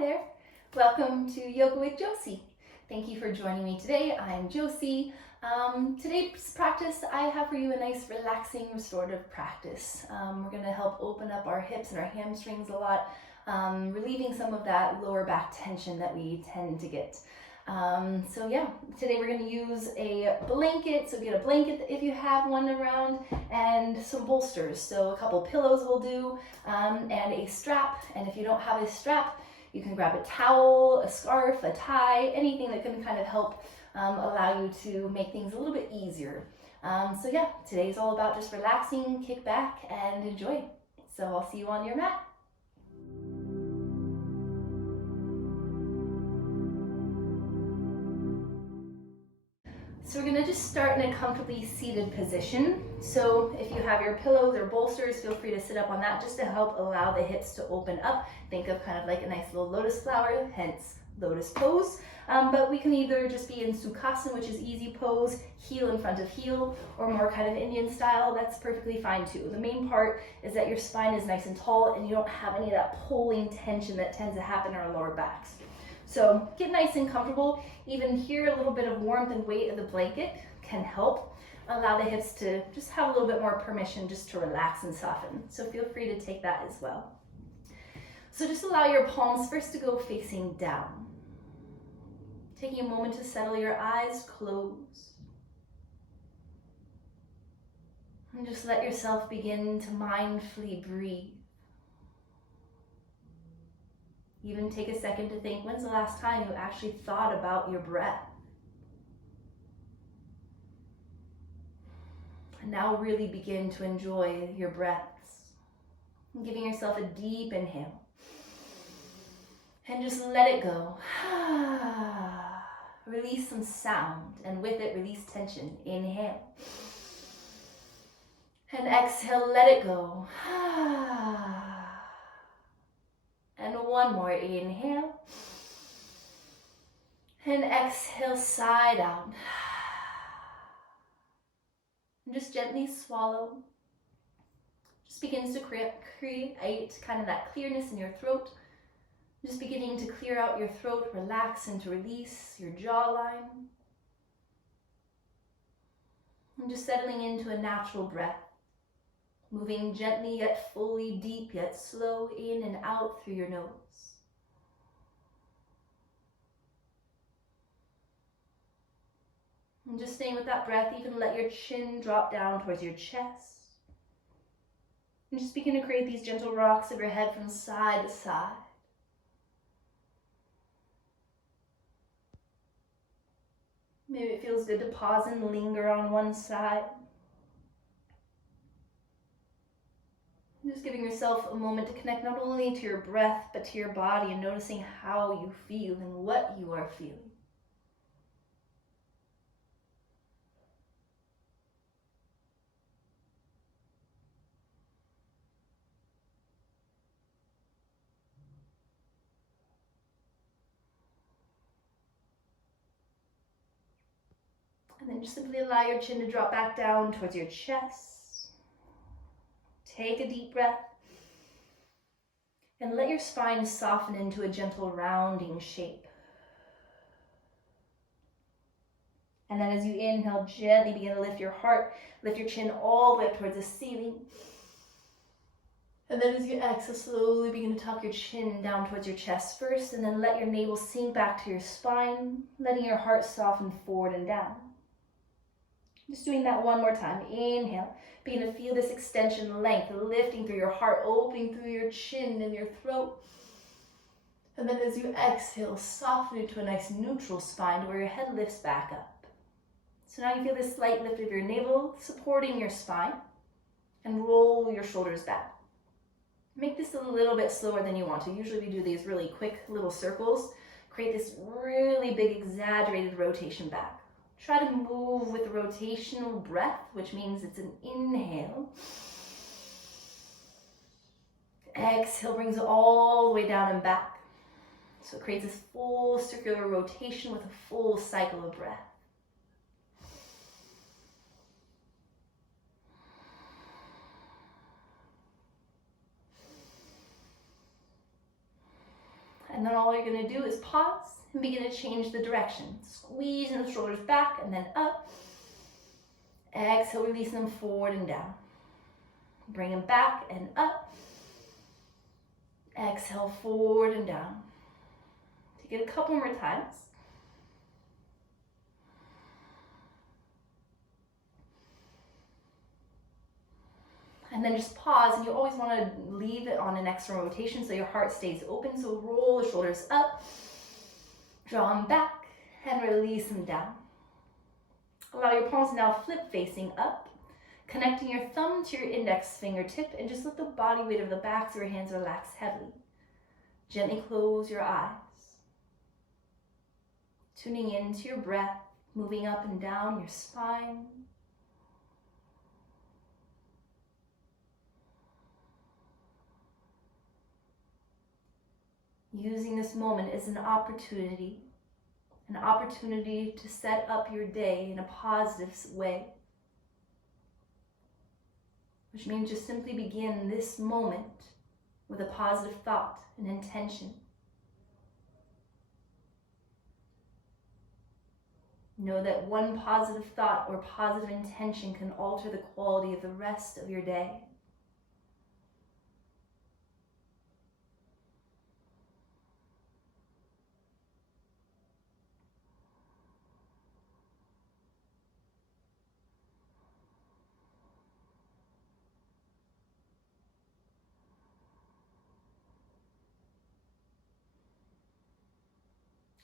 there, welcome to Yoga with Josie. Thank you for joining me today. I'm Josie. Today's practice, I have for you a nice relaxing restorative practice. We're going to help open up our hips and our hamstrings a lot, relieving some of that lower back tension that we tend to get. Today we're going to use a blanket, so get a blanket if you have one around, and some bolsters, so a couple pillows will do, and a strap. And if you don't have a strap, you can grab a towel, a scarf, a tie, anything that can kind of help allow you to make things a little bit easier. Today's all about just relaxing, kick back, and enjoy. So I'll see you on your mat. So we're gonna just start in a comfortably seated position. So if you have your pillows or bolsters, feel free to sit up on that just to help allow the hips to open up. Think of kind of like a nice little lotus flower, hence lotus pose. But we can either just be in Sukhasana, which is easy pose, heel in front of heel, or more kind of Indian style. That's perfectly fine too. The main part is that your spine is nice and tall and you don't have any of that pulling tension that tends to happen in our lower backs. So get nice and comfortable. Even here, a little bit of warmth and weight of the blanket can help allow the hips to just have a little bit more permission just to relax and soften. So feel free to take that as well. So just allow your palms first to go facing down. Taking a moment to settle your eyes closed. And just let yourself begin to mindfully breathe. Even take a second to think, when's the last time you actually thought about your breath? And now really begin to enjoy your breaths. And giving yourself a deep inhale. And just let it go. Release some sound, and with it, release tension. Inhale. And exhale, let it go. And one more, inhale. And exhale, side out. And just gently swallow. Just begins to create kind of that clearness in your throat. Just beginning to clear out your throat, relax and to release your jawline. And just settling into a natural breath. Moving gently yet fully, deep yet slow, in and out through your nose. And just staying with that breath, even let your chin drop down towards your chest. And just begin to create these gentle rocks of your head from side to side. Maybe it feels good to pause and linger on one side. Just giving yourself a moment to connect not only to your breath, but to your body and noticing how you feel and what you are feeling. And then just simply allow your chin to drop back down towards your chest. Take a deep breath. And let your spine soften into a gentle rounding shape. And then as you inhale, gently begin to lift your heart, lift your chin all the way up towards the ceiling. And then as you exhale, slowly begin to tuck your chin down towards your chest first, and then let your navel sink back to your spine, letting your heart soften forward and down. Just doing that one more time. Inhale. Begin to feel this extension length, lifting through your heart, opening through your chin and your throat. And then as you exhale, soften into a nice neutral spine to where your head lifts back up. So now you feel this slight lift of your navel, supporting your spine, and roll your shoulders back. Make this a little bit slower than you want to. Usually we do these really quick little circles. Create this really big exaggerated rotation back. Try to move with the rotational breath, which means it's an inhale. Exhale brings it all the way down and back. So it creates this full circular rotation with a full cycle of breath. And then all you're going to do is pause and begin to change the direction. Squeezing the shoulders back and then up. Exhale, release them forward and down. Bring them back and up. Exhale, forward and down. Take it a couple more times. And then just pause, and you always want to leave it on an extra rotation so your heart stays open. So roll the shoulders up, draw them back, and release them down. Allow your palms now flip facing up, connecting your thumb to your index fingertip, and just let the body weight of the backs of your hands relax heavily. Gently close your eyes. Tuning into your breath, moving up and down your spine. Using this moment as an opportunity to set up your day in a positive way. Which means just simply begin this moment with a positive thought and intention. Know that one positive thought or positive intention can alter the quality of the rest of your day.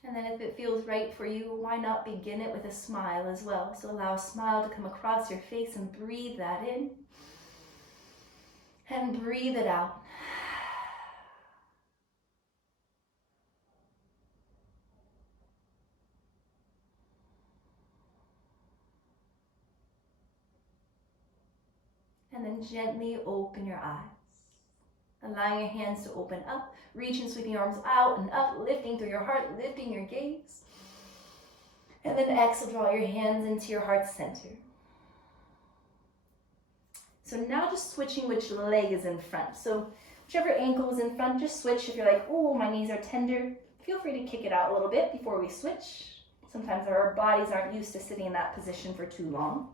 And then if it feels right for you, why not begin it with a smile as well? So allow a smile to come across your face and breathe that in. And breathe it out. And then gently open your eyes. Allowing your hands to open up, reaching, sweeping your arms out and up, lifting through your heart, lifting your gaze. And then exhale, draw your hands into your heart center. So now just switching which leg is in front. So whichever ankle is in front, just switch. If you're like, oh, my knees are tender, feel free to kick it out a little bit before we switch. Sometimes our bodies aren't used to sitting in that position for too long.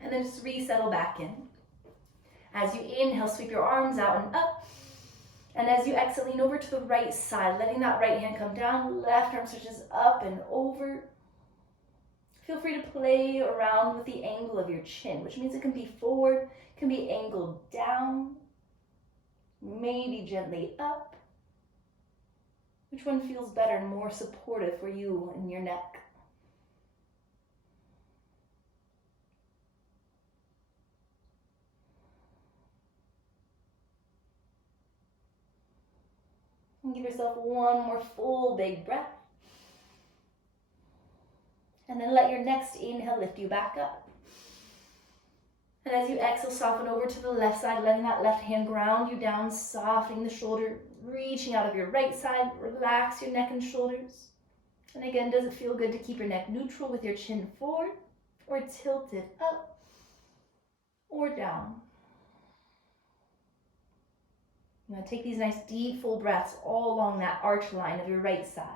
And then just resettle back in. As you inhale, sweep your arms out and up. And as you exhale, lean over to the right side, letting that right hand come down, left arm stretches up and over. Feel free to play around with the angle of your chin, which means it can be forward, it can be angled down, maybe gently up. Which one feels better and more supportive for you and your neck? And give yourself one more full big breath. And then let your next inhale lift you back up. And as you exhale, soften over to the left side, letting that left hand ground you down, softening the shoulder, reaching out of your right side, relax your neck and shoulders. And again, does it feel good to keep your neck neutral with your chin forward or tilted up or down? You want to take these nice deep full breaths all along that arch line of your right side.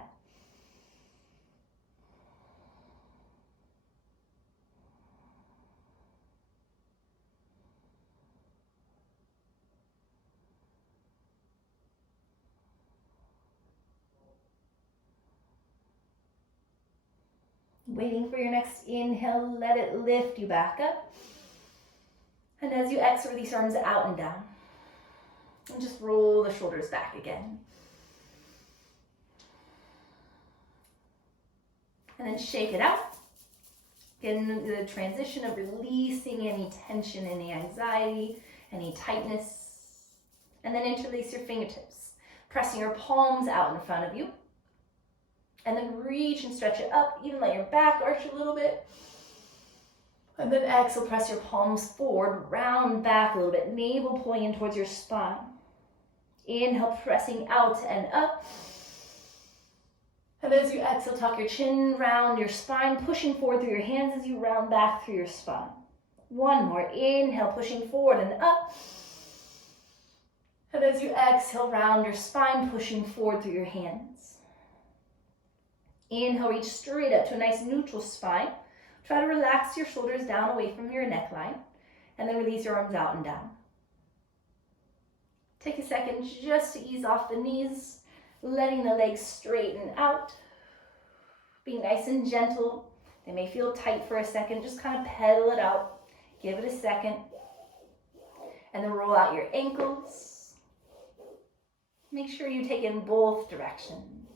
Waiting for your next inhale, let it lift you back up. And as you exhale, release your arms out and down. And just roll the shoulders back again. And then shake it out. Get into the transition of releasing any tension, any anxiety, any tightness. And then interlace your fingertips, pressing your palms out in front of you. And then reach and stretch it up. Even let your back arch a little bit. And then exhale, press your palms forward, round back a little bit, navel pulling in towards your spine. Inhale, pressing out and up. And as you exhale, tuck your chin round your spine, pushing forward through your hands as you round back through your spine. One more. Inhale, pushing forward and up. And as you exhale, round your spine, pushing forward through your hands. Inhale, reach straight up to a nice neutral spine. Try to relax your shoulders down away from your neckline, and then release your arms out and down. Take a second just to ease off the knees, letting the legs straighten out. Be nice and gentle. They may feel tight for a second. Just kind of pedal it out. Give it a second. And then roll out your ankles. Make sure you take in both directions.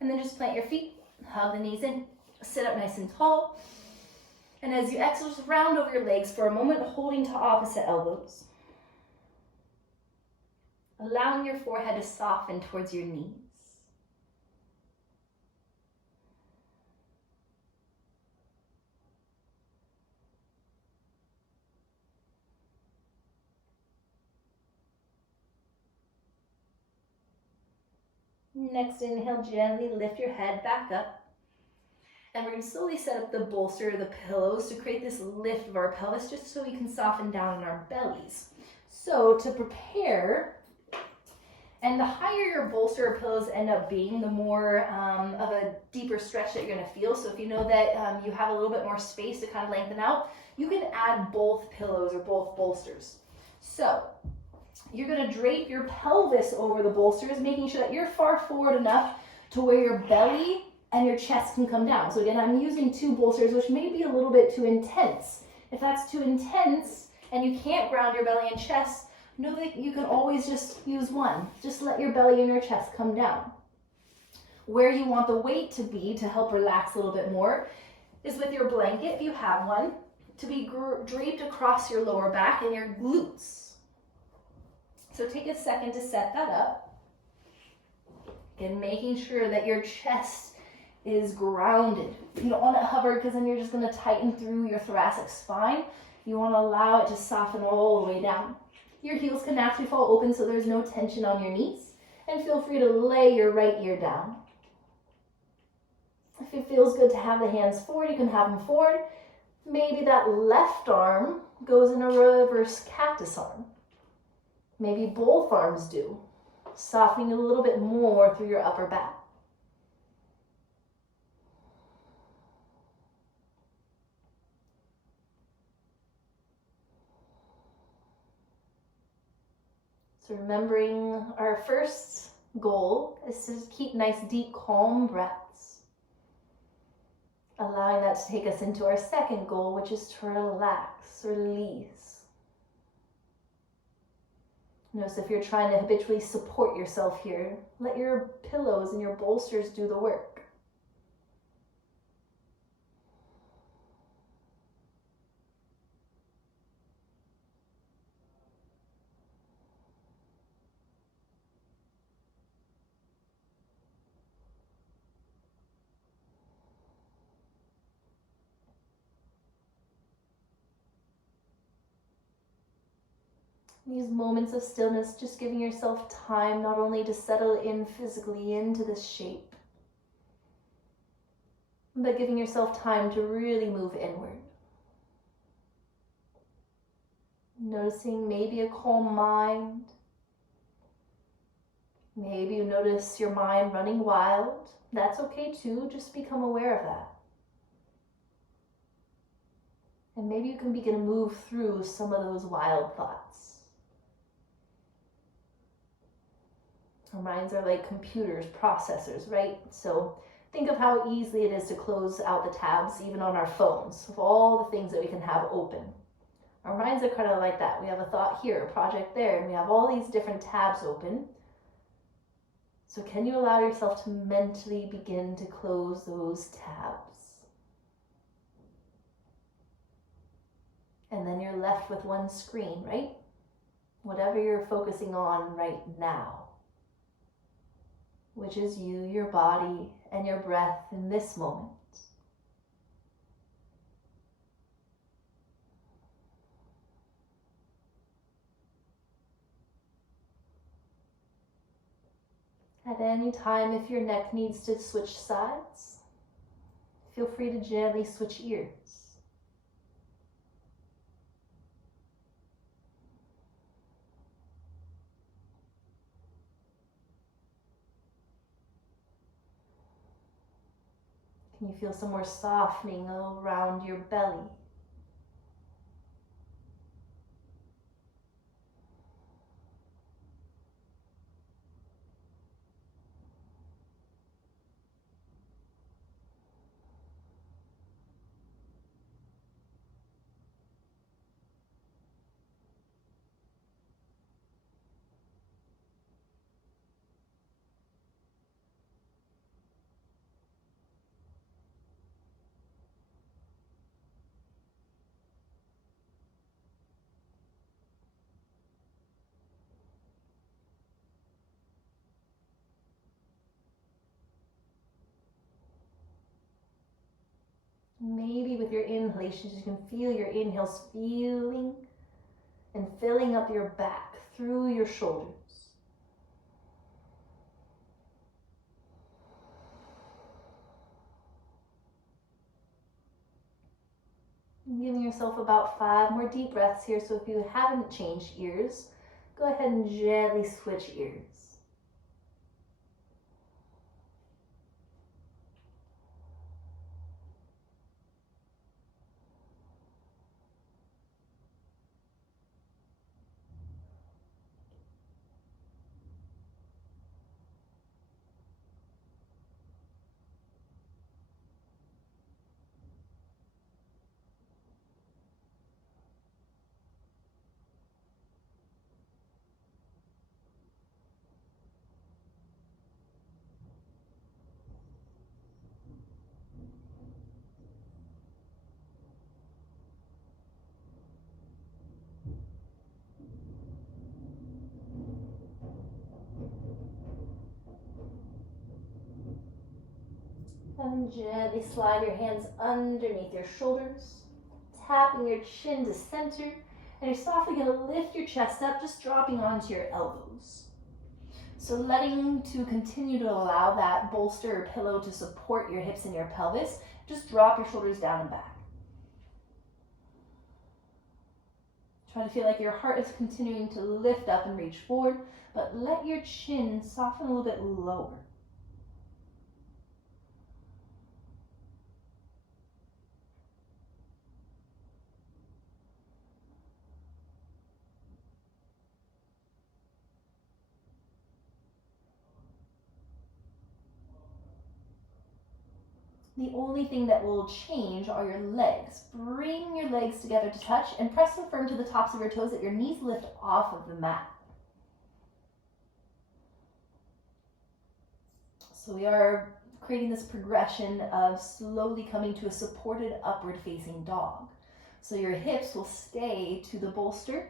And then just plant your feet, hug the knees in, sit up nice and tall. And as you exhale, just round over your legs for a moment, holding to opposite elbows. Allowing your forehead to soften towards your knees. Next inhale, gently lift your head back up. And we're going to slowly set up the bolster, the pillows, to create this lift of our pelvis, just so we can soften down in our bellies. So to prepare, and the higher your bolster or pillows end up being, the more of a deeper stretch that you're going to feel. So if you know that you have a little bit more space to kind of lengthen out, you can add both pillows or both bolsters. So you're going to drape your pelvis over the bolsters, making sure that you're far forward enough to where your belly and your chest can come down. So again, I'm using two bolsters, which may be a little bit too intense. If that's too intense and you can't ground your belly and chest, know that you can always just use one. Just let your belly and your chest come down. Where you want the weight to be to help relax a little bit more is with your blanket, if you have one, to be draped across your lower back and your glutes. So take a second to set that up. Again, making sure that your chest is grounded. You don't want it hovered because then you're just going to tighten through your thoracic spine. You want to allow it to soften all the way down. Your heels can naturally fall open so there's no tension on your knees. And feel free to lay your right ear down. If it feels good to have the hands forward, you can have them forward. Maybe that left arm goes in a reverse cactus arm. Maybe both arms do, softening a little bit more through your upper back. So remembering our first goal is to keep nice, deep, calm breaths. Allowing that to take us into our second goal, which is to relax, release. Notice if you're trying to habitually support yourself here, let your pillows and your bolsters do the work. These moments of stillness, just giving yourself time not only to settle in physically into this shape, but giving yourself time to really move inward. Noticing maybe a calm mind. Maybe you notice your mind running wild. That's okay too, just become aware of that. And maybe you can begin to move through some of those wild thoughts. Our minds are like computers, processors, right? So think of how easily it is to close out the tabs, even on our phones, of all the things that we can have open. Our minds are kind of like that. We have a thought here, a project there, and we have all these different tabs open. So can you allow yourself to mentally begin to close those tabs? And then you're left with one screen, right? Whatever you're focusing on right now, which is you, your body, and your breath in this moment. At any time, if your neck needs to switch sides, feel free to gently switch ears. Can you feel some more softening around your belly? Maybe with your inhalations, you can feel your inhales feeling and filling up your back through your shoulders. Giving yourself about 5 more deep breaths here, so if you haven't changed ears, go ahead and gently switch ears. And gently slide your hands underneath your shoulders, tapping your chin to center, and you're softly going to lift your chest up, just dropping onto your elbows. So letting to continue to allow that bolster or pillow to support your hips and your pelvis, just drop your shoulders down and back. Try to feel like your heart is continuing to lift up and reach forward, but let your chin soften a little bit lower. The only thing that will change are your legs. Bring your legs together to touch and press them firm to the tops of your toes that your knees lift off of the mat. So we are creating this progression of slowly coming to a supported upward facing dog. So your hips will stay to the bolster.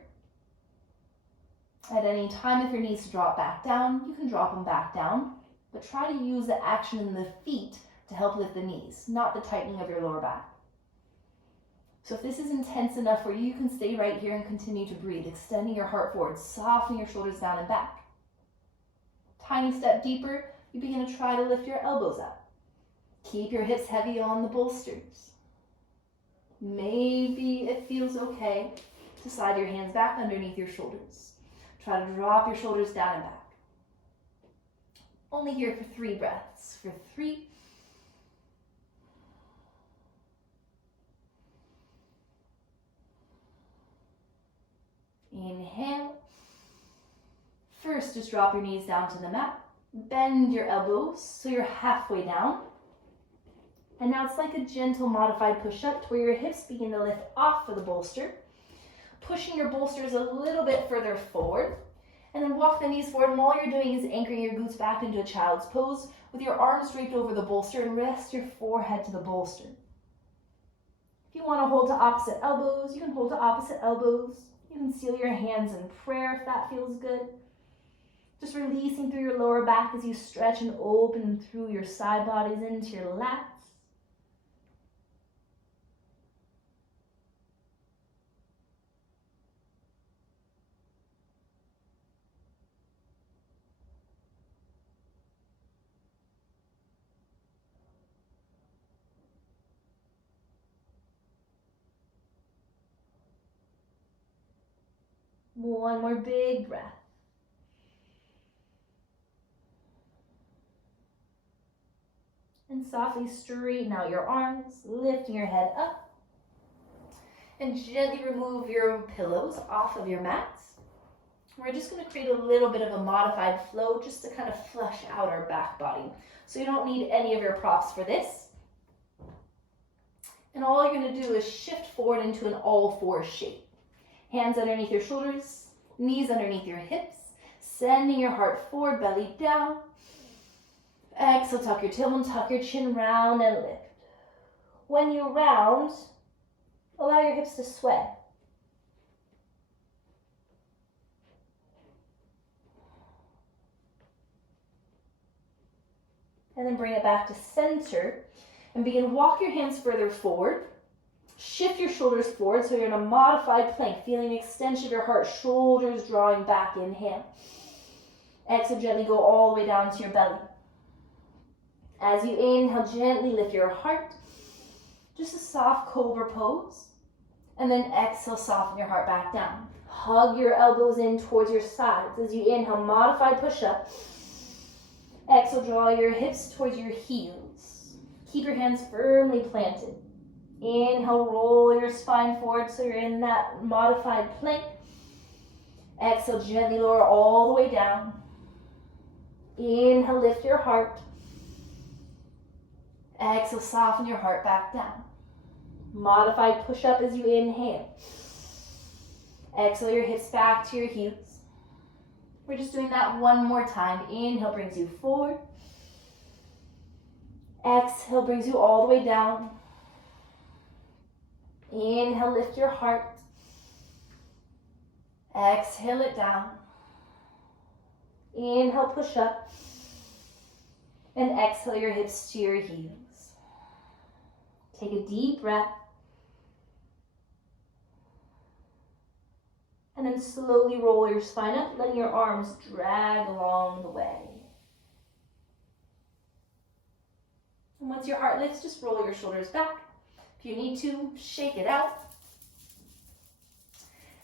At any time, if your needs to drop back down, you can drop them back down, but try to use the action in the feet to help lift the knees, not the tightening of your lower back. So if this is intense enough for you, you can stay right here and continue to breathe, extending your heart forward, softening your shoulders down and back. Tiny step deeper, you begin to try to lift your elbows up. Keep your hips heavy on the bolsters. Maybe it feels okay to slide your hands back underneath your shoulders. Try to drop your shoulders down and back. Only here for 3 breaths. For 3. Inhale. First, just drop your knees down to the mat. Bend your elbows so you're halfway down. And now it's like a gentle modified push-up where your hips begin to lift off of the bolster, pushing your bolsters a little bit further forward, and then walk the knees forward, and all you're doing is anchoring your glutes back into a child's pose with your arms draped over the bolster, and rest your forehead to the bolster. If you want to hold to opposite elbows, you can hold to opposite elbows. You can seal your hands in prayer if that feels good. Just releasing through your lower back as you stretch and open through your side bodies into your lats. One more big breath. And And softly straighten out your arms, lifting your head up. And gently remove your pillows off of your mats. We're just going to create a little bit of a modified flow just to kind of flush out our back body. So you don't need any of your props for this. And all you're going to do is shift forward into an all-fours shape. Hands underneath your shoulders, knees underneath your hips, sending your heart forward, belly down. Exhale, tuck your tailbone, tuck your chin, round and lift. When you round, allow your hips to sway. And then bring it back to center and begin to walk your hands further forward. Shift your shoulders forward so you're in a modified plank, feeling the extension of your heart, shoulders drawing back, inhale. Exhale, gently go all the way down to your belly. As you inhale, gently lift your heart, just a soft cobra pose. And then exhale, soften your heart back down. Hug your elbows in towards your sides. As you inhale, modified push-up. Exhale, draw your hips towards your heels. Keep your hands firmly planted. Inhale, roll your spine forward so you're in that modified plank. Exhale, gently lower all the way down. Inhale, lift your heart. Exhale, soften your heart back down. Modified push-up as you inhale. Exhale your hips back to your heels. We're just doing that one more time. Inhale brings you forward. Exhale brings you all the way down. Inhale, lift your heart. Exhale it down. Inhale, push up. And exhale your hips to your heels. Take a deep breath. And then slowly roll your spine up, letting your arms drag along the way. And once your heart lifts, just roll your shoulders back. If you need to, shake it out.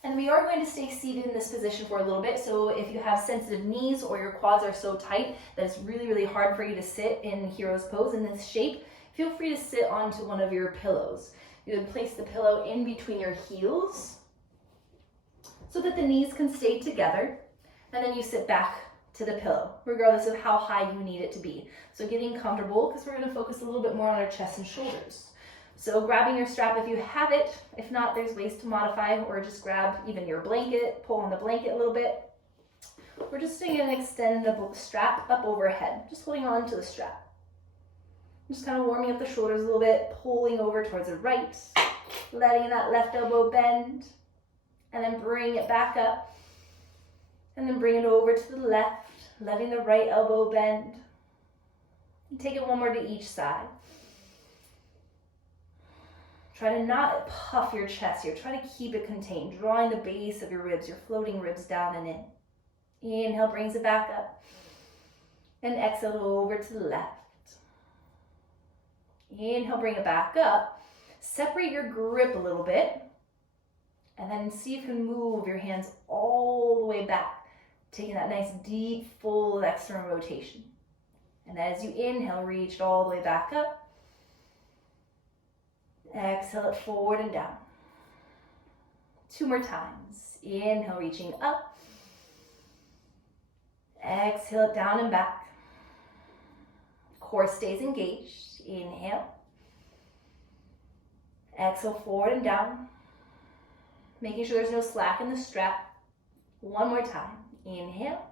And we are going to stay seated in this position for a little bit. So if you have sensitive knees or your quads are so tight that it's really, really hard for you to sit in hero's pose in this shape, feel free to sit onto one of your pillows. You would place the pillow in between your heels so that the knees can stay together, and then you sit back to the pillow, regardless of how high you need it to be. So getting comfortable, because we're going to focus a little bit more on our chest and shoulders. So grabbing your strap if you have it. If not, there's ways to modify, or just grab even your blanket, pull on the blanket a little bit. We're just going to extend the strap up overhead, just holding on to the strap. Just kind of warming up the shoulders a little bit, pulling over towards the right, letting that left elbow bend, and then bring it back up, and then bring it over to the left, letting the right elbow bend. And take it one more to each side. Try to not puff your chest here. Try to keep it contained, drawing the base of your ribs, your floating ribs down and in. Inhale brings it back up, and exhale over to the left. Inhale, bring it back up. Separate your grip a little bit, and then see if you can move your hands all the way back, taking that nice deep full external rotation. And as you inhale, reach it all the way back up. Exhale it forward and down. 2 more times. Inhale, reaching up. Exhale it down and back. Core stays engaged. Inhale. Exhale forward and down. Making sure there's no slack in the strap. 1 more time. Inhale.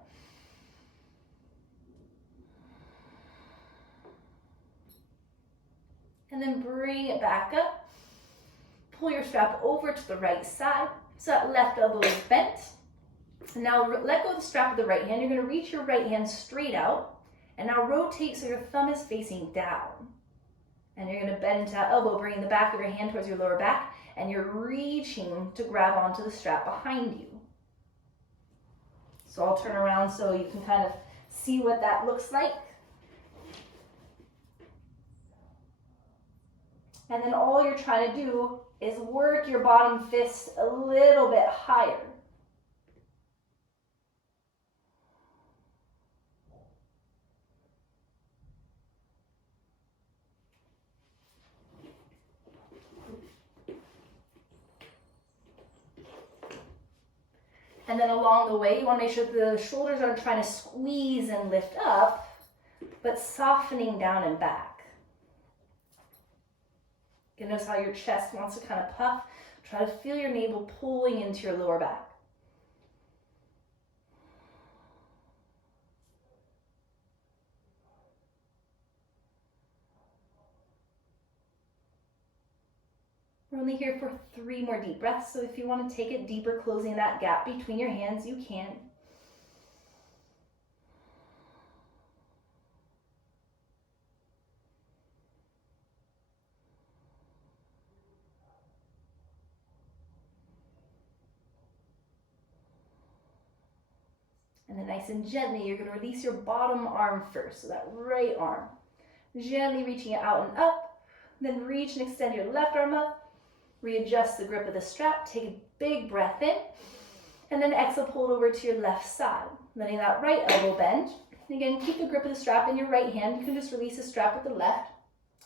And then bring it back up. Pull your strap over to the right side so that left elbow is bent. And now let go of the strap with the right hand. You're going to reach your right hand straight out. And now rotate so your thumb is facing down. And you're going to bend that elbow, bringing the back of your hand towards your lower back. And you're reaching to grab onto the strap behind you. So I'll turn around so you can kind of see what that looks like. And then all you're trying to do is work your bottom fist a little bit higher. And then along the way, you want to make sure the shoulders aren't trying to squeeze and lift up, but softening down and back. You can notice how your chest wants to kind of puff. Try to feel your navel pulling into your lower back. We're only here for 3 more deep breaths, so if you want to take it deeper, closing that gap between your hands, you can. And then nice and gently, you're going to release your bottom arm first, so that right arm. Gently reaching it out and up, then reach and extend your left arm up. Readjust the grip of the strap, take a big breath in, and then exhale, pull it over to your left side, letting that right elbow bend. And again, keep the grip of the strap in your right hand. You can just release the strap with the left,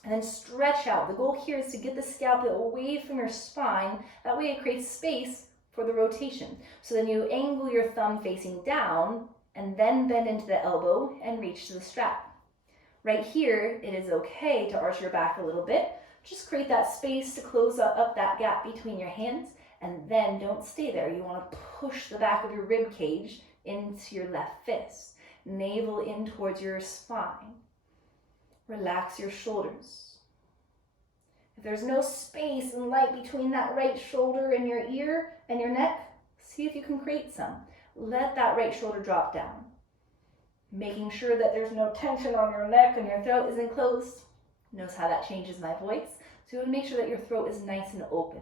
and then stretch out. The goal here is to get the scalp away from your spine. That way it creates space for the rotation. So then you angle your thumb facing down, and then bend into the elbow and reach to the strap. Right here, it is okay to arch your back a little bit. Just create that space to close up that gap between your hands, and then don't stay there. You want to push the back of your rib cage into your left fist. Navel in towards your spine. Relax your shoulders. If there's no space and light between that right shoulder and your ear and your neck, see if you can create some. Let that right shoulder drop down. Making sure that there's no tension on your neck and your throat isn't closed. Notice how that changes my voice. So you want to make sure that your throat is nice and open.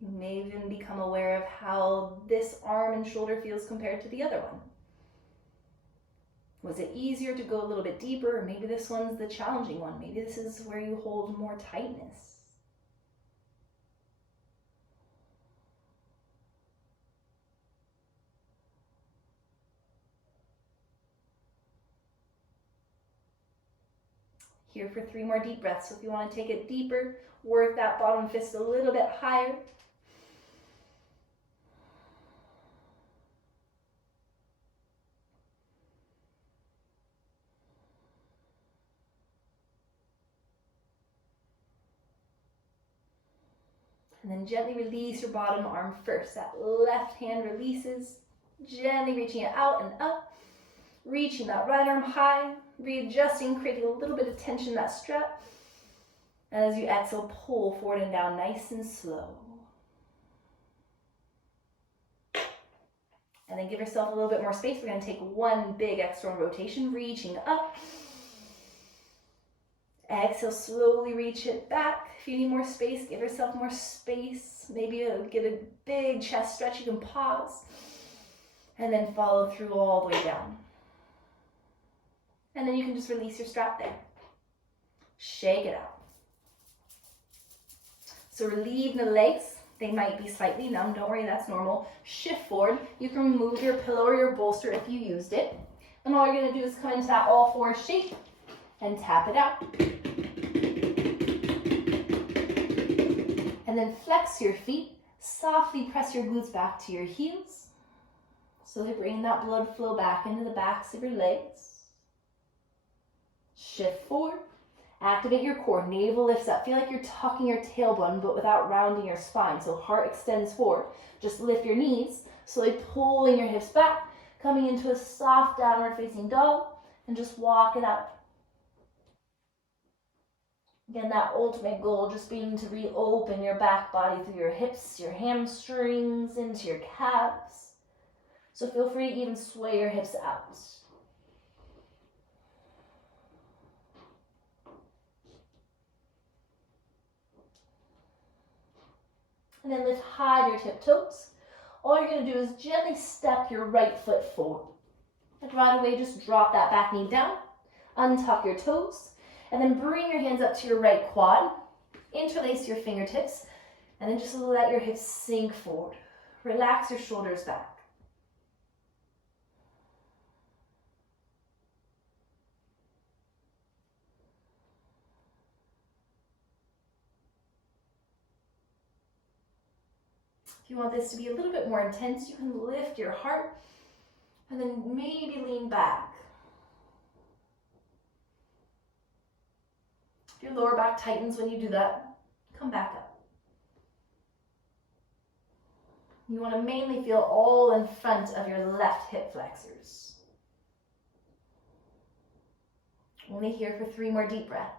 You may even become aware of how this arm and shoulder feels compared to the other one. Was it easier to go a little bit deeper? Or maybe this one's the challenging one. Maybe this is where you hold more tightness. Here for 3 more deep breaths. So if you want to take it deeper, work that bottom fist a little bit higher. And then gently release your bottom arm first. That left hand releases, gently reaching it out and up. Reaching that right arm high, readjusting, creating a little bit of tension in that strap. And as you exhale, pull forward and down nice and slow. And then give yourself a little bit more space. We're going to take 1 big external rotation, reaching up. Exhale, slowly reach it back. If you need more space, give yourself more space. Maybe get a big chest stretch. You can pause. And then follow through all the way down. And then you can just release your strap there. Shake it out. So relieve the legs. They might be slightly numb. Don't worry, that's normal. Shift forward. You can remove your pillow or your bolster if you used it. And all you're going to do is come into that all 4 shape and tap it out. And then flex your feet. Softly press your glutes back to your heels. Slowly bring that blood flow back into the backs of your legs. Shift forward. Activate your core. Navel lifts up. Feel like you're tucking your tailbone, but without rounding your spine. So heart extends forward. Just lift your knees. Slowly pulling your hips back. Coming into a soft downward facing dog. And just walk it out. Again, that ultimate goal just being to reopen your back body through your hips, your hamstrings, into your calves. So feel free to even sway your hips out. And then lift high to your tiptoes. All you're going to do is gently step your right foot forward. And right away, just drop that back knee down. Untuck your toes. And then bring your hands up to your right quad. Interlace your fingertips. And then just let your hips sink forward. Relax your shoulders back. If you want this to be a little bit more intense, you can lift your heart and then maybe lean back. If your lower back tightens when you do that, come back up. You want to mainly feel all in front of your left hip flexors. Only here for 3 more deep breaths.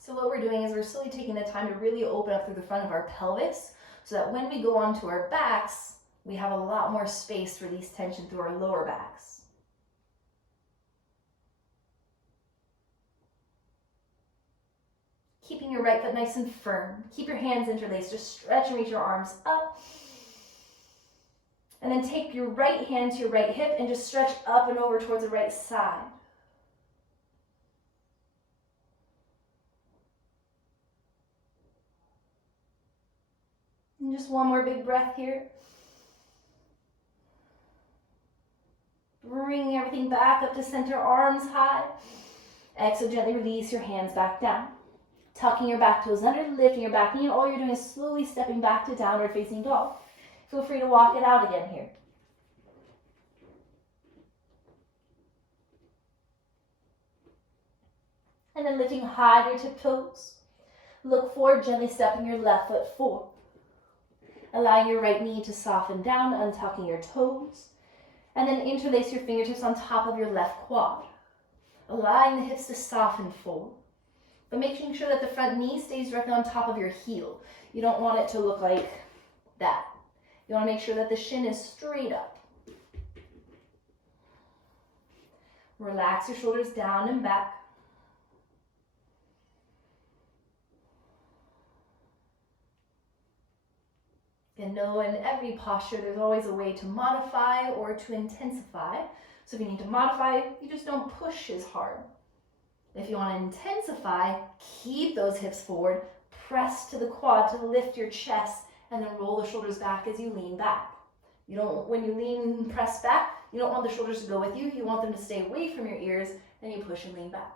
So what we're doing is we're slowly taking the time to really open up through the front of our pelvis so that when we go onto our backs, we have a lot more space to release tension through our lower backs. Keeping your right foot nice and firm. Keep your hands interlaced. Just stretch and reach your arms up. And then take your right hand to your right hip and just stretch up and over towards the right side. And just one more big breath here. Bring everything back up to center, arms high. Exhale, gently release your hands back down. Tucking your back toes under, lifting your back knee. All you're doing is slowly stepping back to downward facing dog. Feel free to walk it out again here. And then lifting high to your tiptoes. Look forward, gently stepping your left foot forward. Allowing your right knee to soften down, untucking your toes. And then interlace your fingertips on top of your left quad. Allowing the hips to soften forward. But making sure that the front knee stays directly on top of your heel. You don't want it to look like that. You want to make sure that the shin is straight up. Relax your shoulders down and back. And know in every posture there's always a way to modify or to intensify. So if you need to modify, you just don't push as hard. If you want to intensify, keep those hips forward, press to the quad to lift your chest, and then roll the shoulders back as you lean back. You don't, when you lean and press back, you don't want the shoulders to go with you. You want them to stay away from your ears, and you push and lean back.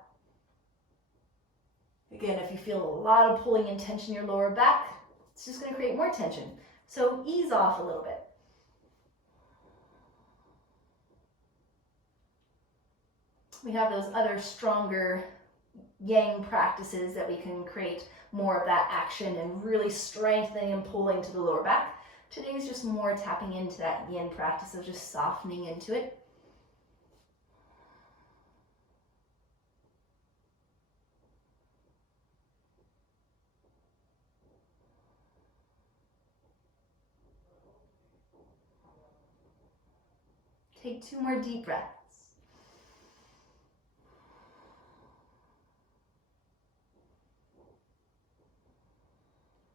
Again, if you feel a lot of pulling and tension in your lower back, it's just going to create more tension. So ease off a little bit. We have those other stronger yang practices that we can create more of that action and really strengthening and pulling to the lower back. Today is just more tapping into that yin practice of just softening into it. Take 2 more deep breaths.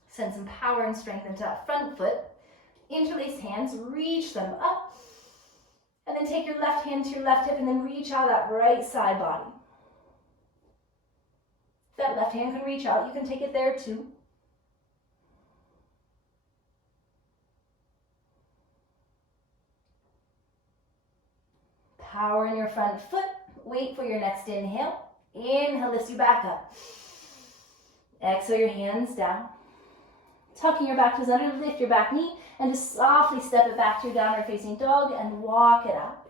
Send some power and strength into that front foot. Interlace hands, reach them up. And then take your left hand to your left hip and then reach out that right side body. If that left hand can reach out, you can take it there too. Power in your front foot. Wait for your next inhale. Inhale lifts you back up. Exhale your hands down. Tucking your back toes under, lift your back knee, and just softly step it back to your downward facing dog and walk it out.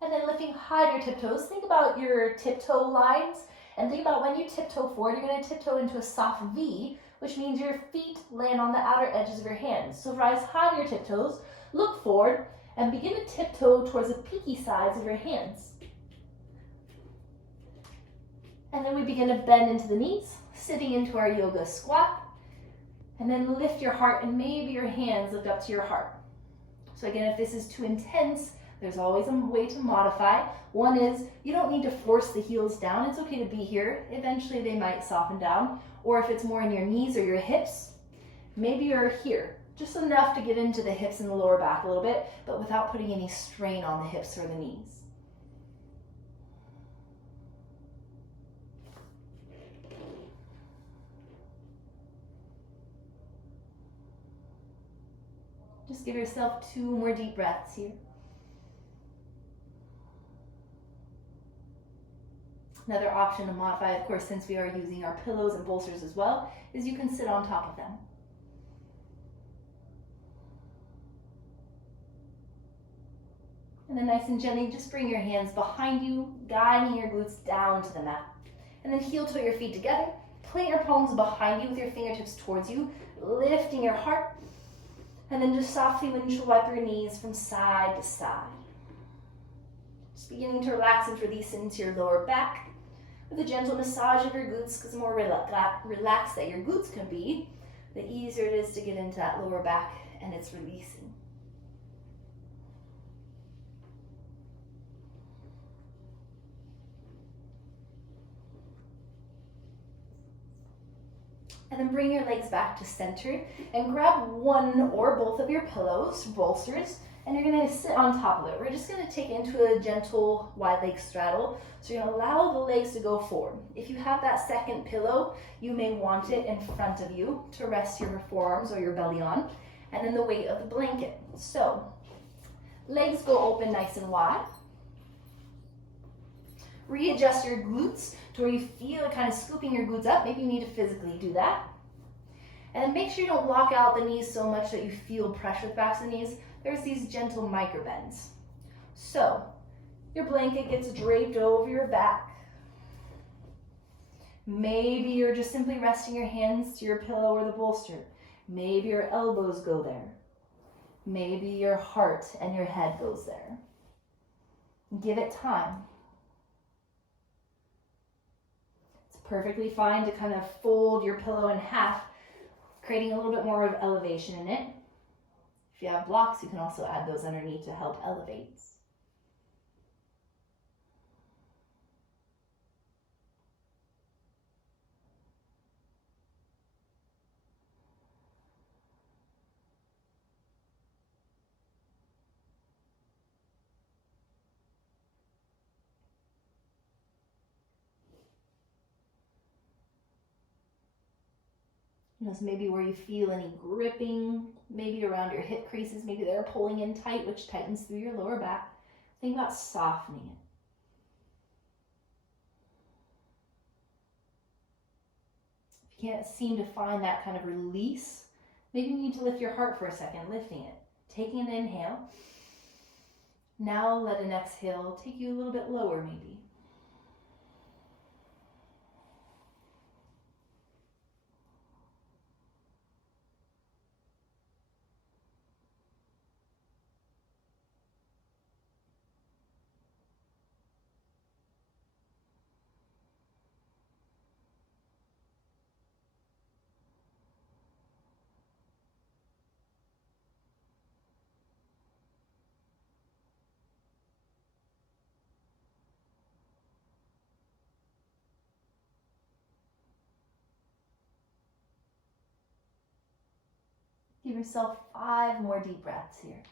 And then lifting high to your tiptoes. Think about your tiptoe lines, and think about when you tiptoe forward, you're going to tiptoe into a soft V, which means your feet land on the outer edges of your hands. So rise high to your tiptoes, look forward, and begin to tiptoe towards the peaky sides of your hands. And then we begin to bend into the knees, sitting into our yoga squat. And then lift your heart and maybe your hands lift up to your heart. So again, if this is too intense, there's always a way to modify. One is you don't need to force the heels down. It's okay to be here. Eventually they might soften down. Or if it's more in your knees or your hips, maybe you're here. Just enough to get into the hips and the lower back a little bit, but without putting any strain on the hips or the knees. Just give yourself 2 more deep breaths here. Another option to modify, of course, since we are using our pillows and bolsters as well, is you can sit on top of them. And then nice and gently, just bring your hands behind you, guiding your glutes down to the mat. And then heel toe your feet together. Plant your palms behind you with your fingertips towards you, lifting your heart. And then just softly windshield wipe your knees from side to side. Just beginning to relax and release into your lower back with a gentle massage of your glutes, because the more relaxed that your glutes can be, the easier it is to get into that lower back and it's releasing. And then bring your legs back to center and grab one or both of your pillows, bolsters, and you're gonna sit on top of it. We're just gonna take it into a gentle wide leg straddle. So you're gonna allow the legs to go forward. If you have that second pillow, you may want it in front of you to rest your forearms or your belly on, and then the weight of the blanket. So legs go open nice and wide. Readjust your glutes to where you feel it kind of scooping your glutes up. Maybe you need to physically do that. And then make sure you don't lock out the knees so much that you feel pressure with the backs of the knees. There's these gentle micro bends. So your blanket gets draped over your back. Maybe you're just simply resting your hands to your pillow or the bolster. Maybe your elbows go there. Maybe your heart and your head goes there. Give it time. Perfectly fine to kind of fold your pillow in half, creating a little bit more of elevation in it. If you have blocks, you can also add those underneath to help elevate. Notice maybe where you feel any gripping, maybe around your hip creases, maybe they're pulling in tight, which tightens through your lower back. Think about softening it. If you can't seem to find that kind of release, maybe you need to lift your heart for a second, lifting it. Taking an inhale. Now let an exhale take you a little bit lower maybe. Give yourself 5 more deep breaths here.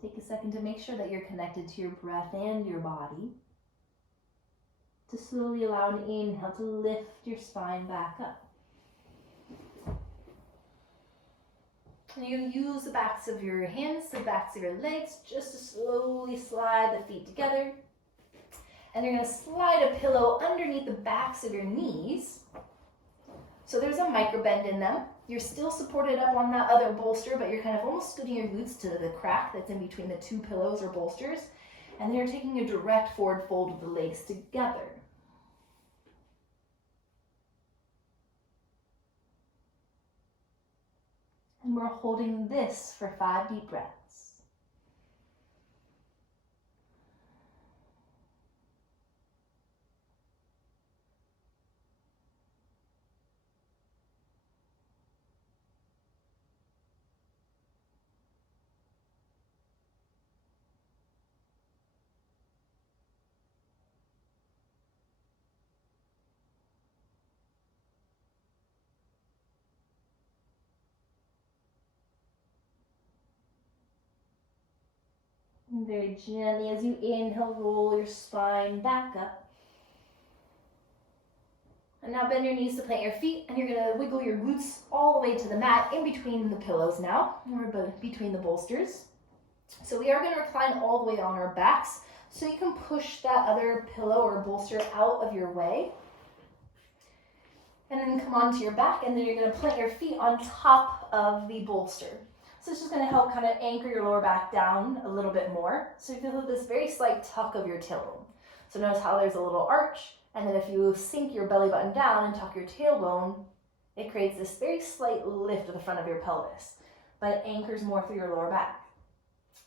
Take a second to make sure that you're connected to your breath and your body. To slowly allow an inhale to lift your spine back up. And you're going to use the backs of your hands, the backs of your legs, just to slowly slide the feet together. And you're going to slide a pillow underneath the backs of your knees. So there's a micro bend in them. You're still supported up on that other bolster, but you're kind of almost scooting your glutes to the crack that's in between the 2 pillows or bolsters. And then you're taking a direct forward fold of the legs together. And we're holding this for 5 deep breaths. And very gently as you inhale, roll your spine back up. And now bend your knees to plant your feet, and you're gonna wiggle your glutes all the way to the mat in between the pillows now, or between the bolsters. So we are gonna recline all the way on our backs, so you can push that other pillow or bolster out of your way. And then come onto your back, and then you're gonna plant your feet on top of the bolster. So it's just gonna help kind of anchor your lower back down a little bit more. So you feel this very slight tuck of your tailbone. So notice how there's a little arch, and then if you sink your belly button down and tuck your tailbone, it creates this very slight lift of the front of your pelvis, but it anchors more through your lower back.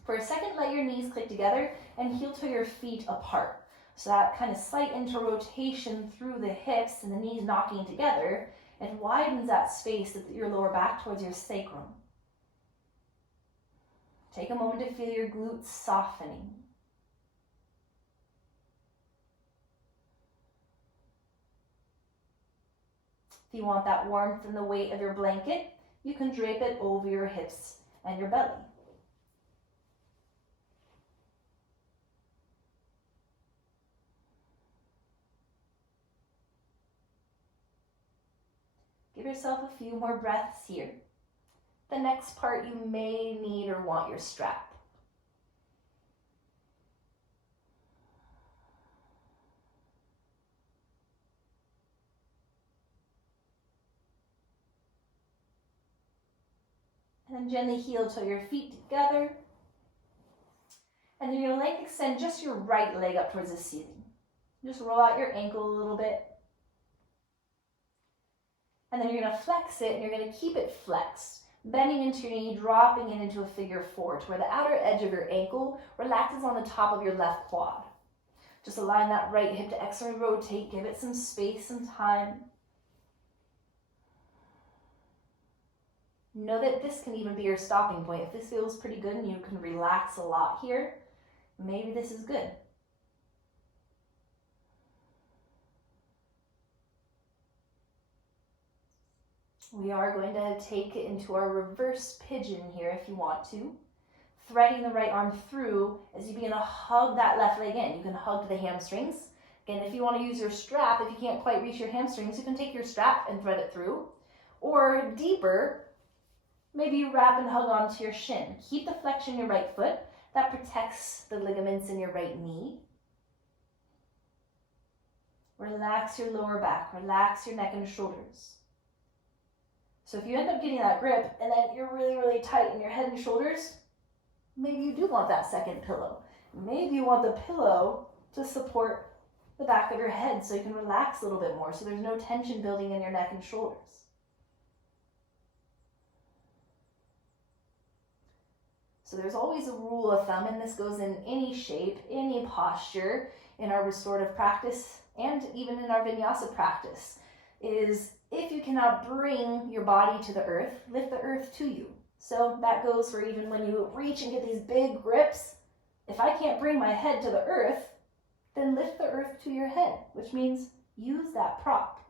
For a second, let your knees click together and heel toe your feet apart. So that kind of slight interrotation through the hips and the knees knocking together, it widens that space of your lower back towards your sacrum. Take a moment to feel your glutes softening. If you want that warmth and the weight of your blanket, you can drape it over your hips and your belly. Give yourself a few more breaths here. The next part, you may need or want your strap. And then gently heel toe your feet together. And then you're going to leg extend just your right leg up towards the ceiling. Just roll out your ankle a little bit. And then you're going to flex it, and you're going to keep it flexed, bending into your knee, dropping it into a figure four to where the outer edge of your ankle relaxes on the top of your left quad. Just align that right hip to externally rotate, give it some space and time. Know that this can even be your stopping point. If this feels pretty good and you can relax a lot here, maybe this is good. We are going to take it into our reverse pigeon here if you want to. Threading the right arm through as you begin to hug that left leg in. You can hug to the hamstrings. Again, if you want to use your strap, if you can't quite reach your hamstrings, you can take your strap and thread it through. Or deeper, maybe you wrap and hug onto your shin. Keep the flexion in your right foot. That protects the ligaments in your right knee. Relax your lower back. Relax your neck and shoulders. So if you end up getting that grip and then you're really, really tight in your head and shoulders, maybe you do want that second pillow. Maybe you want the pillow to support the back of your head so you can relax a little bit more so there's no tension building in your neck and shoulders. So there's always a rule of thumb, and this goes in any shape, any posture in our restorative practice and even in our vinyasa practice, is if you cannot bring your body to the earth, lift the earth to you. So that goes for even when you reach and get these big grips. If I can't bring my head to the earth, then lift the earth to your head, which means use that prop.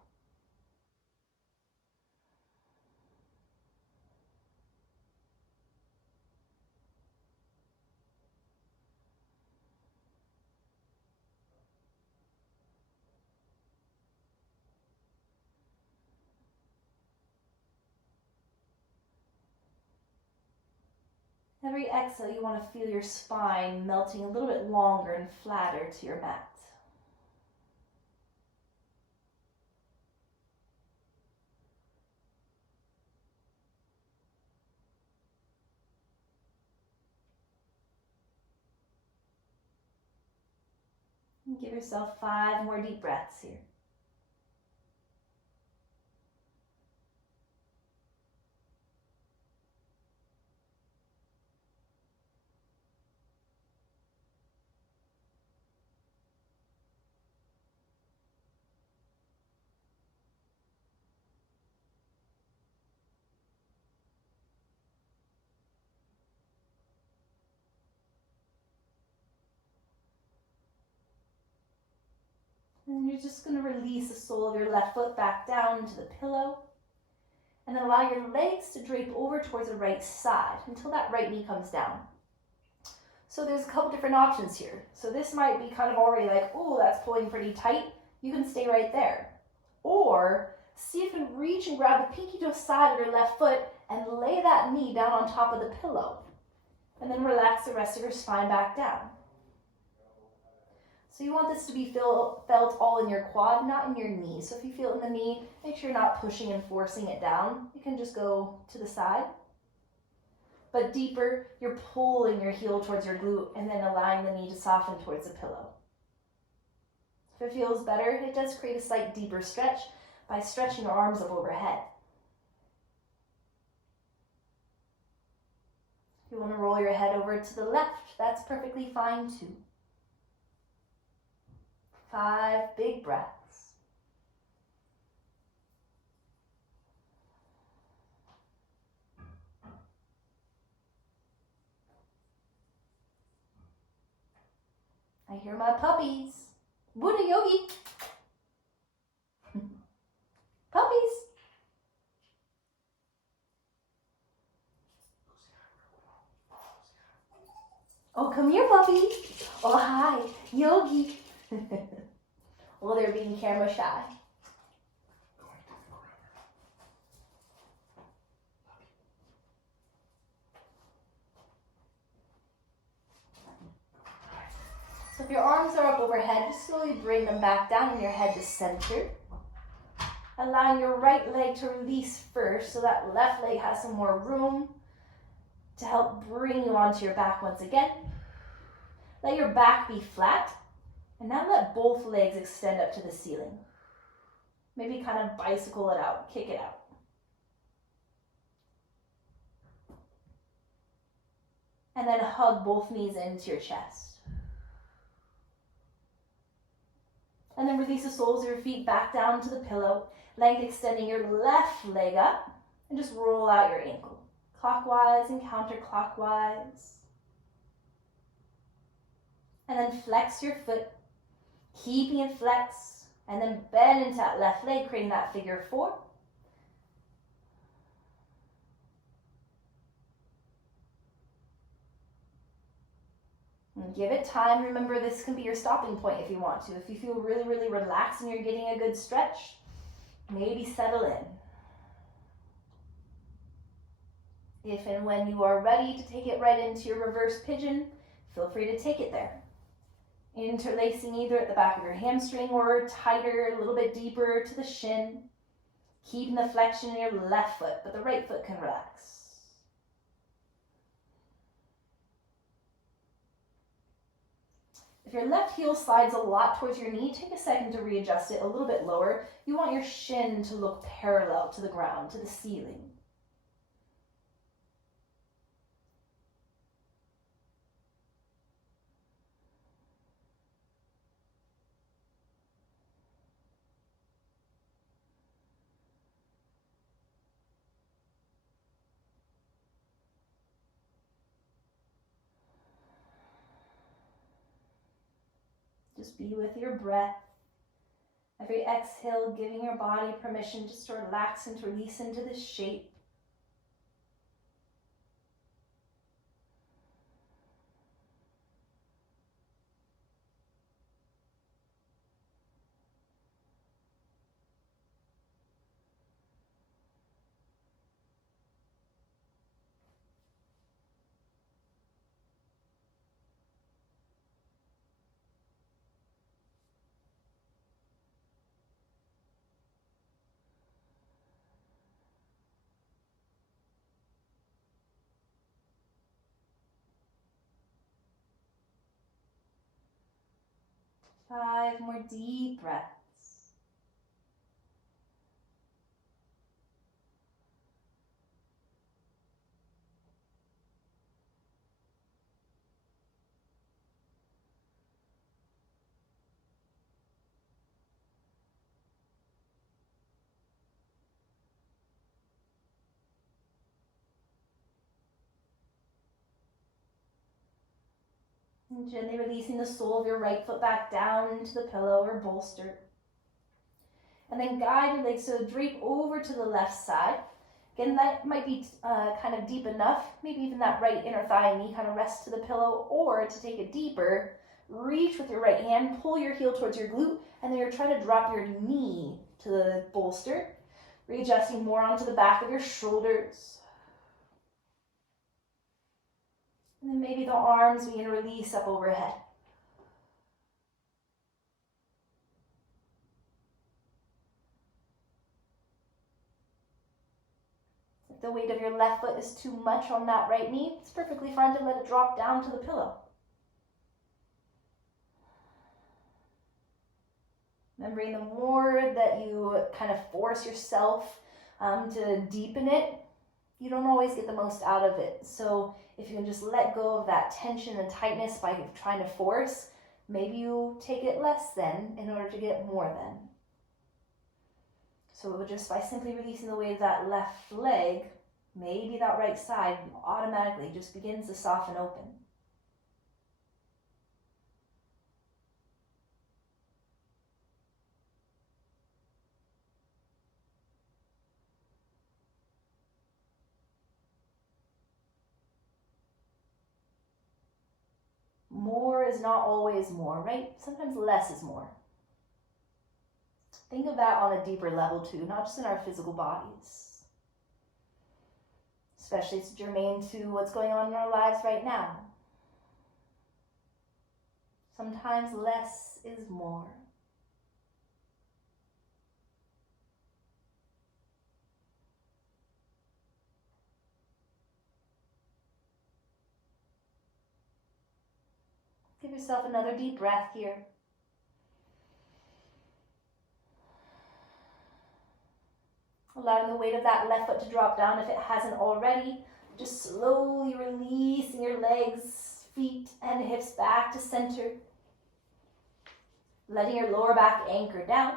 Every exhale, you want to feel your spine melting a little bit longer and flatter to your mat. And give yourself 5 more deep breaths here. And you're just going to release the sole of your left foot back down into the pillow. And then allow your legs to drape over towards the right side until that right knee comes down. So there's a couple different options here. So this might be kind of already like, oh, that's pulling pretty tight. You can stay right there. Or see if you can reach and grab the pinky toe side of your left foot and lay that knee down on top of the pillow. And then relax the rest of your spine back down. So you want this to be felt all in your quad, not in your knee. So if you feel it in the knee, make sure you're not pushing and forcing it down. You can just go to the side. But deeper, you're pulling your heel towards your glute and then allowing the knee to soften towards the pillow. If it feels better, it does create a slight deeper stretch by stretching your arms up overhead. If you want to roll your head over to the left, that's perfectly fine too. 5 big breaths. I hear my puppies. Buddha Yogi. Puppies. Oh, come here, puppy. Oh, hi, Yogi. Well, they're being camera shy. So if your arms are up overhead, just slowly bring them back down and your head to center. Allowing your right leg to release first so that left leg has some more room to help bring you onto your back once again. Let your back be flat. And now let both legs extend up to the ceiling. Maybe kind of bicycle it out, kick it out. And then hug both knees into your chest. And then release the soles of your feet back down to the pillow, length extending your left leg up, and just roll out your ankle, clockwise and counterclockwise. And then flex your foot, keeping it flexed, and then bend into that left leg, creating that figure 4. And give it time. Remember, this can be your stopping point if you want to. If you feel really, really relaxed and you're getting a good stretch, maybe settle in. If and when you are ready to take it right into your reverse pigeon, feel free to take it there. Interlacing either at the back of your hamstring or tighter, a little bit deeper to the shin. Keeping the flexion in your left foot, but the right foot can relax. If your left heel slides a lot towards your knee, take a second to readjust it a little bit lower. You want your shin to look parallel to the ground, to the ceiling. Just be with your breath. Every exhale, giving your body permission just to relax and to release into this shape. Five more deep breaths. And gently releasing the sole of your right foot back down into the pillow or bolster. And then guide your legs so drape over to the left side. Again, that might be kind of deep enough, maybe even that right inner thigh and knee kind of rest to the pillow, or to take it deeper, reach with your right hand, pull your heel towards your glute, and then you're trying to drop your knee to the bolster, readjusting more onto the back of your shoulders. And then maybe the arms begin to release up overhead. If the weight of your left foot is too much on that right knee, it's perfectly fine to let it drop down to the pillow. Remembering the more that you kind of force yourself to deepen it, you don't always get the most out of it. So if you can just let go of that tension and tightness by trying to force, maybe you take it less then in order to get more then. So just by simply releasing the weight of that left leg, maybe that right side automatically just begins to soften open. More is not always more, right? Sometimes less is more. Think of that on a deeper level too, not just in our physical bodies. Especially it's germane to what's going on in our lives right now. Sometimes less is more. Give yourself another deep breath here. Allowing the weight of that left foot to drop down if it hasn't already. Just slowly releasing your legs, feet, and hips back to center. Letting your lower back anchor down.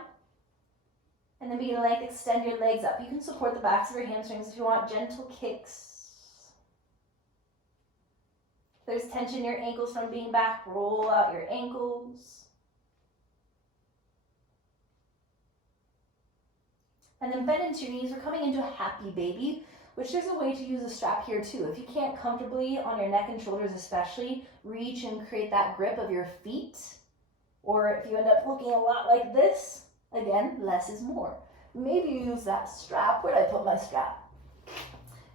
And then begin to extend your legs up. You can support the backs of your hamstrings if you want, gentle kicks. If there's tension in your ankles from being back, roll out your ankles. And then bend into your knees. We're coming into a happy baby, which there's a way to use a strap here too. If you can't comfortably, on your neck and shoulders especially, reach and create that grip of your feet, or if you end up looking a lot like this, again, less is more. Maybe you use that strap. Where'd I put my strap?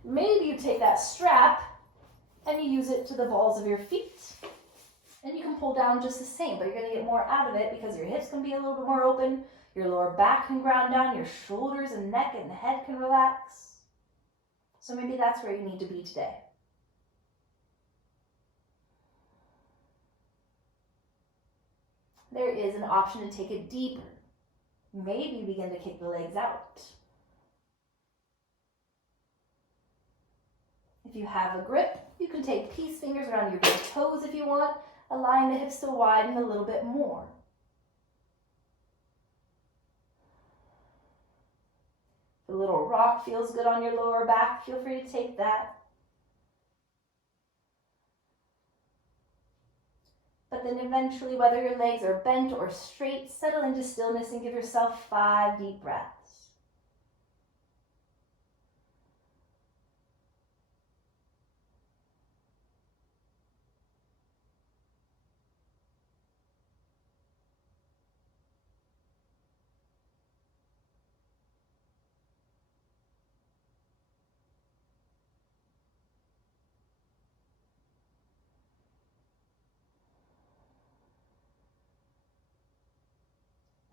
Maybe you take that strap and you use it to the balls of your feet. And you can pull down just the same, but you're going to get more out of it because your hips can be a little bit more open, your lower back can ground down, your shoulders and neck and head can relax. So maybe that's where you need to be today. There is an option to take it deeper. Maybe begin to kick the legs out. If you have a grip, you can take peace fingers around your big toes if you want, allowing the hips to widen a little bit more. If a little rock feels good on your lower back, feel free to take that. But then eventually, whether your legs are bent or straight, settle into stillness and give yourself 5 deep breaths.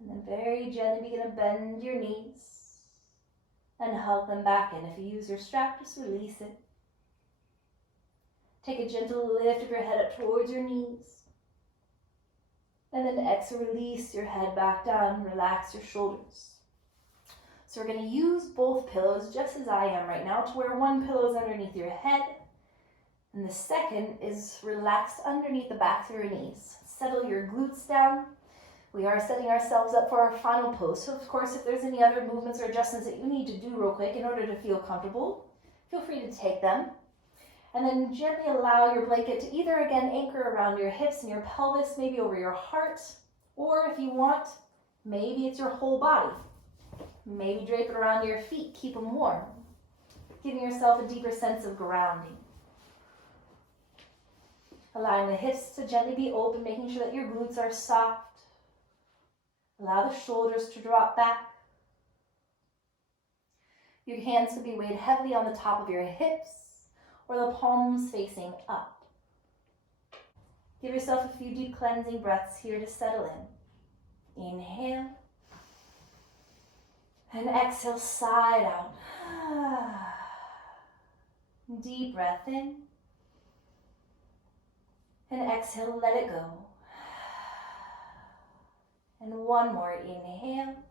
And then very gently begin to bend your knees and hug them back in. If you use your strap, just release it. Take a gentle lift of your head up towards your knees. And then exhale, release your head back down, relax your shoulders. So we're going to use both pillows just as I am right now, to where one pillow is underneath your head and the second is relaxed underneath the backs of your knees. Settle your glutes down. We are setting ourselves up for our final pose. So of course, if there's any other movements or adjustments that you need to do real quick in order to feel comfortable, feel free to take them. And then gently allow your blanket to either again anchor around your hips and your pelvis, maybe over your heart, or if you want, maybe it's your whole body. Maybe drape it around your feet, keep them warm. giving yourself a deeper sense of grounding. Allowing the hips to gently be open, making sure that your glutes are soft. Allow the shoulders to drop back. Your hands could be weighed heavily on the top of your hips or the palms facing up. Give yourself a few deep cleansing breaths here to settle in. Inhale. And exhale, side out. Deep breath in. And exhale, let it go. And one more, inhale.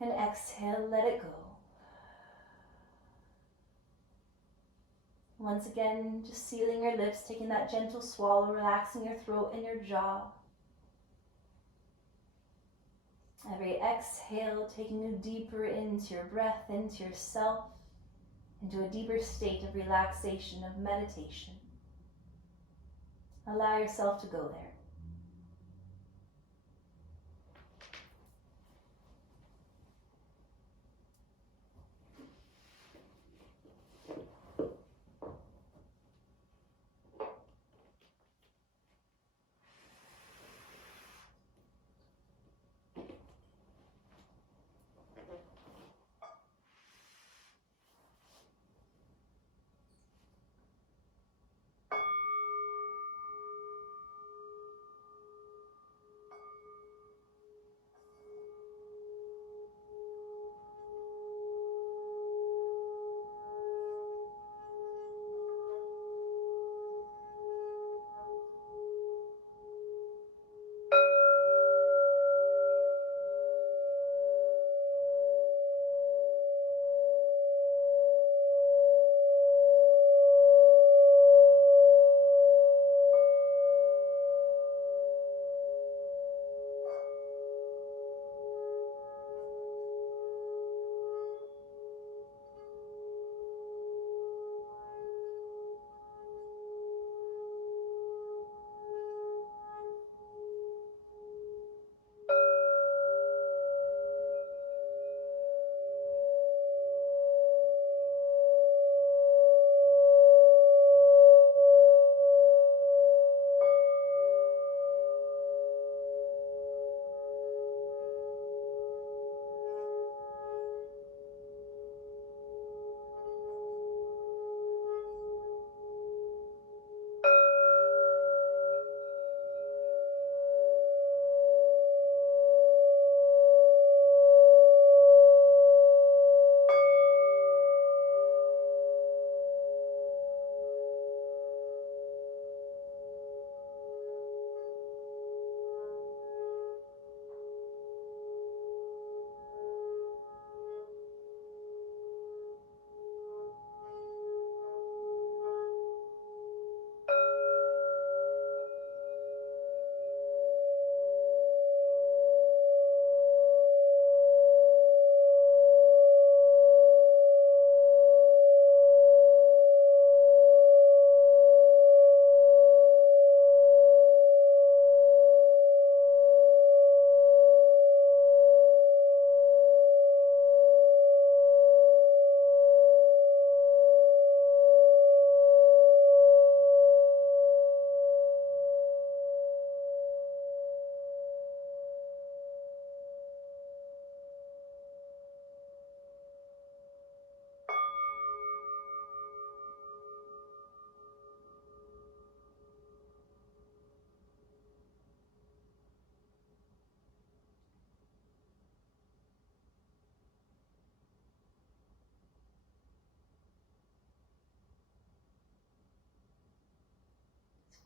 And exhale, let it go. Once again, just sealing your lips, taking that gentle swallow, relaxing your throat and your jaw. Every exhale, taking you deeper into your breath, into yourself, into a deeper state of relaxation, of meditation. Allow yourself to go there.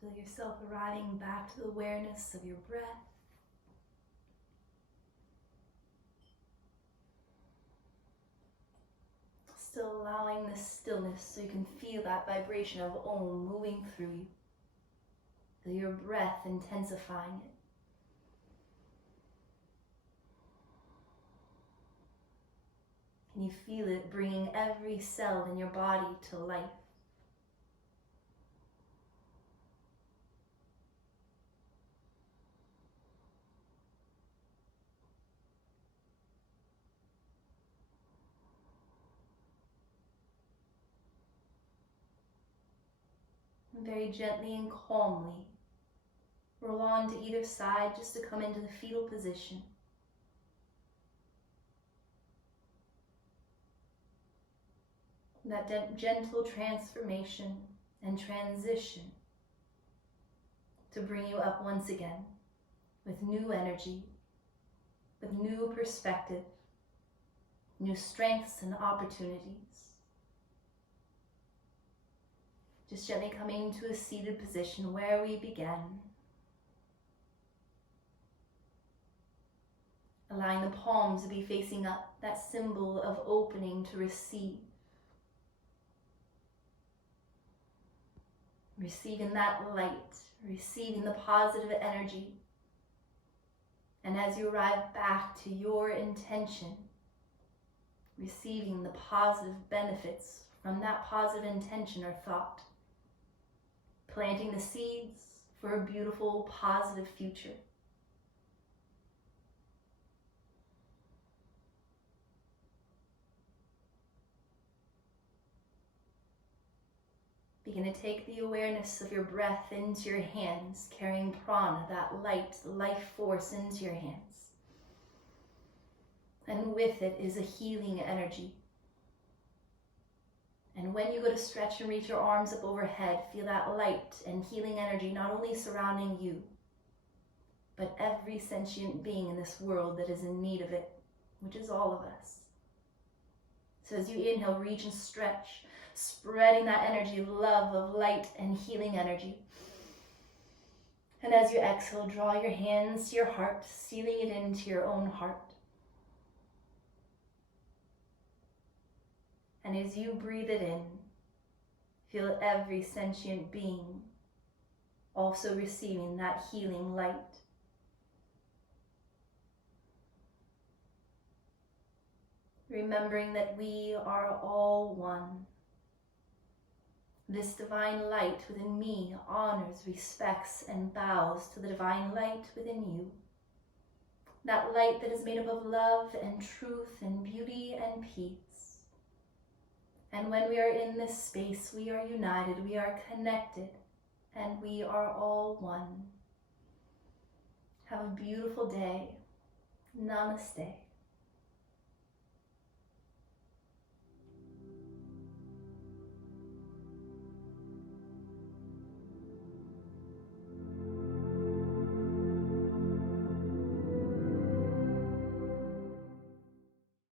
Feel yourself arriving back to the awareness of your breath. Still allowing this stillness so you can feel that vibration of Om moving through you. Feel your breath intensifying it. Can you feel it bringing every cell in your body to life? And very gently and calmly roll on to either side just to come into the fetal position. That gentle transformation and transition to bring you up once again with new energy, with new perspective, new strengths and opportunities. Just gently coming to a seated position where we began. Allowing the palms to be facing up, that symbol of opening to receive. Receiving that light, receiving the positive energy. And as you arrive back to your intention, receiving the positive benefits from that positive intention or thought. Planting the seeds for a beautiful, positive future. Begin to take the awareness of your breath into your hands, carrying prana, that light, the life force into your hands. And with it is a healing energy. And when you go to stretch and reach your arms up overhead, feel that light and healing energy not only surrounding you, but every sentient being in this world that is in need of it, which is all of us. So as you inhale, reach and stretch, spreading that energy of love, of light and healing energy. And as you exhale, draw your hands to your heart, sealing it into your own heart. And as you breathe it in, feel every sentient being also receiving that healing light. Remembering that we are all one. This divine light within me honors, respects, and bows to the divine light within you. That light that is made up of love and truth and beauty and peace. And when we are in this space, we are united, we are connected, and we are all one. Have a beautiful day. Namaste.